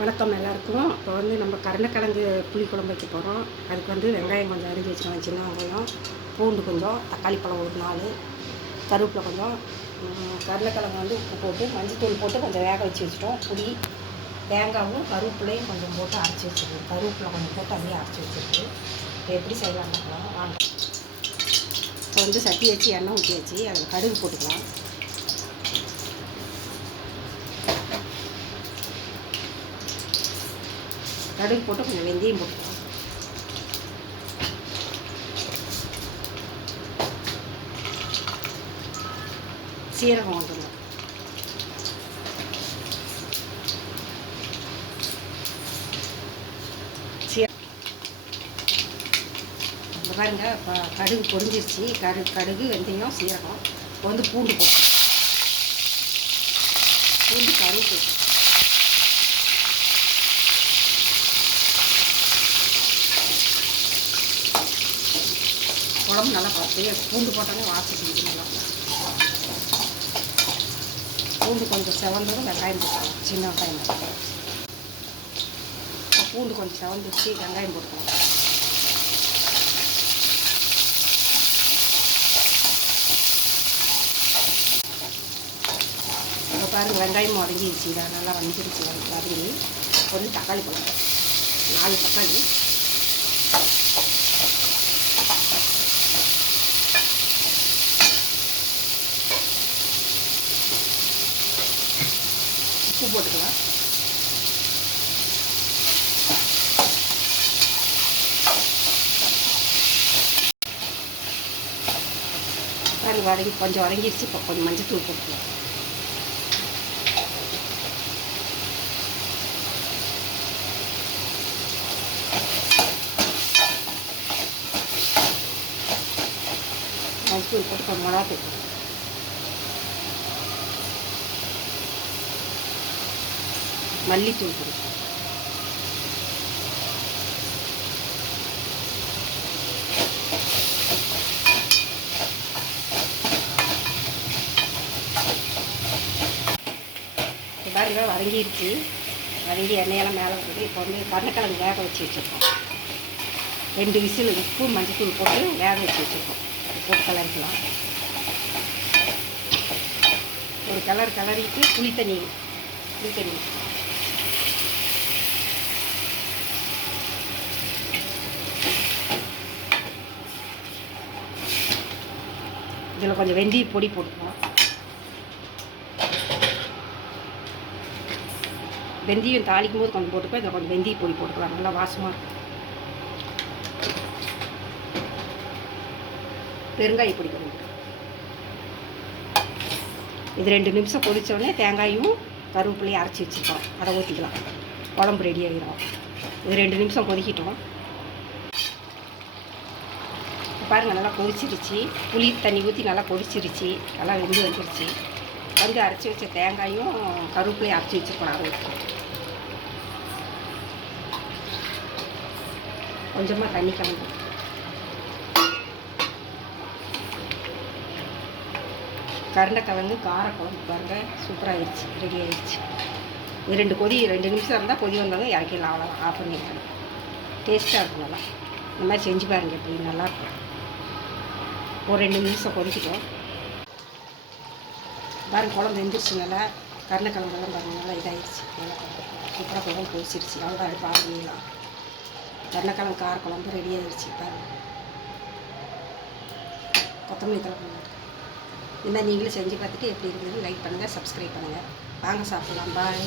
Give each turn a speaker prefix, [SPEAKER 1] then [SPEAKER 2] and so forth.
[SPEAKER 1] வணக்கம் எல்லாருக்கும். இப்போ வந்து நம்ம கருணக்கிழங்கு புளி குழம்பு வைக்க போகிறோம் அதுக்கு வந்து வெங்காயம் கொஞ்சம் அரிஞ்சு வச்சுக்கலாம் சின்ன வெங்காயம். பூண்டு கொஞ்சம் தக்காளி பழம் ஒரு நாலு கருவேப்பிலை கொஞ்சம் கருணக்கிழங்கு வந்து உப்பு போட்டு மஞ்சத்தூள் போட்டு கொஞ்சம் வேக வச்சு வச்சுட்டோம். புளி தேங்காவும் கருவேப்பிலையும் கொஞ்சம் போட்டு அரைச்சி வச்சுருக்கோம் கருவேப்பிலை கொஞ்சம் போட்டு அப்படியே அரைச்சி வச்சுருக்கு இப்போ எப்படி செய்யலாம் பார்க்கலாம். வாங்க. இப்போ வந்து சட்டி வச்சு எண்ணெய் ஊற்றி வச்சு அதில் கடுகு போட்டுக்கலாம். கடுகு போட்டு கொஞ்சம் வெந்தயம் போட்டுக்கலாம் சீரகம் வந்துடும் பாருங்க இப்போ கடுகு பொரிஞ்சிருச்சு. கடுகு கடுகு வெந்தயம் சீரகம். இப்போ வந்து பூண்டு போட்டு பூண்டு கருவேப்பிலை. குழம்பு நல்லா பார்த்து பூண்டு போட்டாலே வாசம் நல்லா. பூண்டு கொஞ்சம் செவந்ததும் வெங்காயம் போட்டுக்கலாம் சின்ன வெங்காயம் போட்டுக்கலாம் பூண்டு கொஞ்சம் செவந்துச்சு வெங்காயம் போட்டுக்கலாம் இப்போ பாருங்கள் வெங்காயம் உடஞ்சிருச்சு நல்லா வதங்கிடுச்சு வதங்கி இப்போ வந்து தக்காளி பழம் நாலு தக்காளி. உப்பு போட்டுக்கலாம். பாருங்க வதங்கி கொஞ்சம் வதங்கிடுச்சு இப்போ கொஞ்சம் மஞ்சத்தூள் போட்டுக்கலாம். மஞ்சத்தூள் போட்டு கொஞ்சம் மிளகா போட்டுக்கலாம். மல்லித்தூள் போட்டுக்கலாம் பாருங்க வதங்கிடுச்சு. வதங்கி எண்ணெயெல்லாம் மேலே போட்டு இப்போ வந்து கருணக்கிழங்கு வேக வச்சு வச்சுருக்கோம். ரெண்டு விசில் உப்பு மஞ்சத்தூள் போட்டு வேக வச்சு வச்சுருக்கோம். அது போட்டு ஒரு கலர் கலரிட்டு புளி தண்ணி புளி தண்ணி இதில் கொஞ்சம் வெந்தய பொடி போட்டுக்கலாம். வெந்தயம் தாளிக்கும் போது கொஞ்சம் போட்டுப்போம் இதில் கொஞ்சம் வெந்தய பொடி போட்டுக்கலாம். நல்லா வாசமாக இருக்கும். பெருங்காய பொடி கொஞ்சம் இது ரெண்டு நிமிஷம் கொதிச்ச உடனே தேங்காயும் கருவேப்பிலையும் அரைச்சி வச்சுருக்கோம் அதை ஊற்றிக்கலாம் குழம்பு ரெடி ஆகிடும் இது ரெண்டு நிமிஷம் கொதிக்கிட்டோம். பாருங்கள் நல்லா கொதிச்சிருச்சு. புளி தண்ணி ஊற்றி நல்லா கொதிச்சிருச்சு. நல்லா வெந்து வந்துருச்சு. வந்து அரைச்சி வச்ச தேங்காயும் கருவேப்பிலையும் அரைச்சி வச்சுருக்கோம் அதை கொஞ்சமாக தண்ணி கலந்து. கருண்டைக்கிழங்கு காரக்குழம்பு பாருங்கள் சூப்பராகிடுச்சு ரெடி ஆயிடுச்சு ரெண்டு கொதி ரெண்டு நிமிஷம் இருந்தால் கொதி வந்தாலும் இறக்கிடலாம். அவ்வளோதான் ஆஃப் பண்ணிடலாம். டேஸ்ட்டாக இருக்கும் நல்லா. இந்த மாதிரி செஞ்சு பாருங்கள் எப்படி நல்லாயிருக்கும் ஒரு ரெண்டு நிமிஷம் கொதிக்கிட்டோம் பாருங்க குழம்பு எந்திரிச்சு நல்லா கருணக்கிழங்கெல்லாம் பாருங்கள் நல்லா இதாகிடுச்சு நல்லா சூப்பராக குழம்பு பொரிச்சிருச்சு. அவ்வளோதான் எடுத்து ஆரம்பிக்கலாம் கருணக்கிழங்கு கார குழம்பு ரெடி ஆகிடுச்சு பாருங்க. கொத்தமல்லி தலை இந்த நீங்களும் செஞ்சு பார்த்துட்டு எப்படி இருக்குதுன்னு லைக் பண்ணுங்கள் சப்ஸ்கிரைப் பண்ணுங்கள் வாங்க சாப்பிட்லாம். பாய்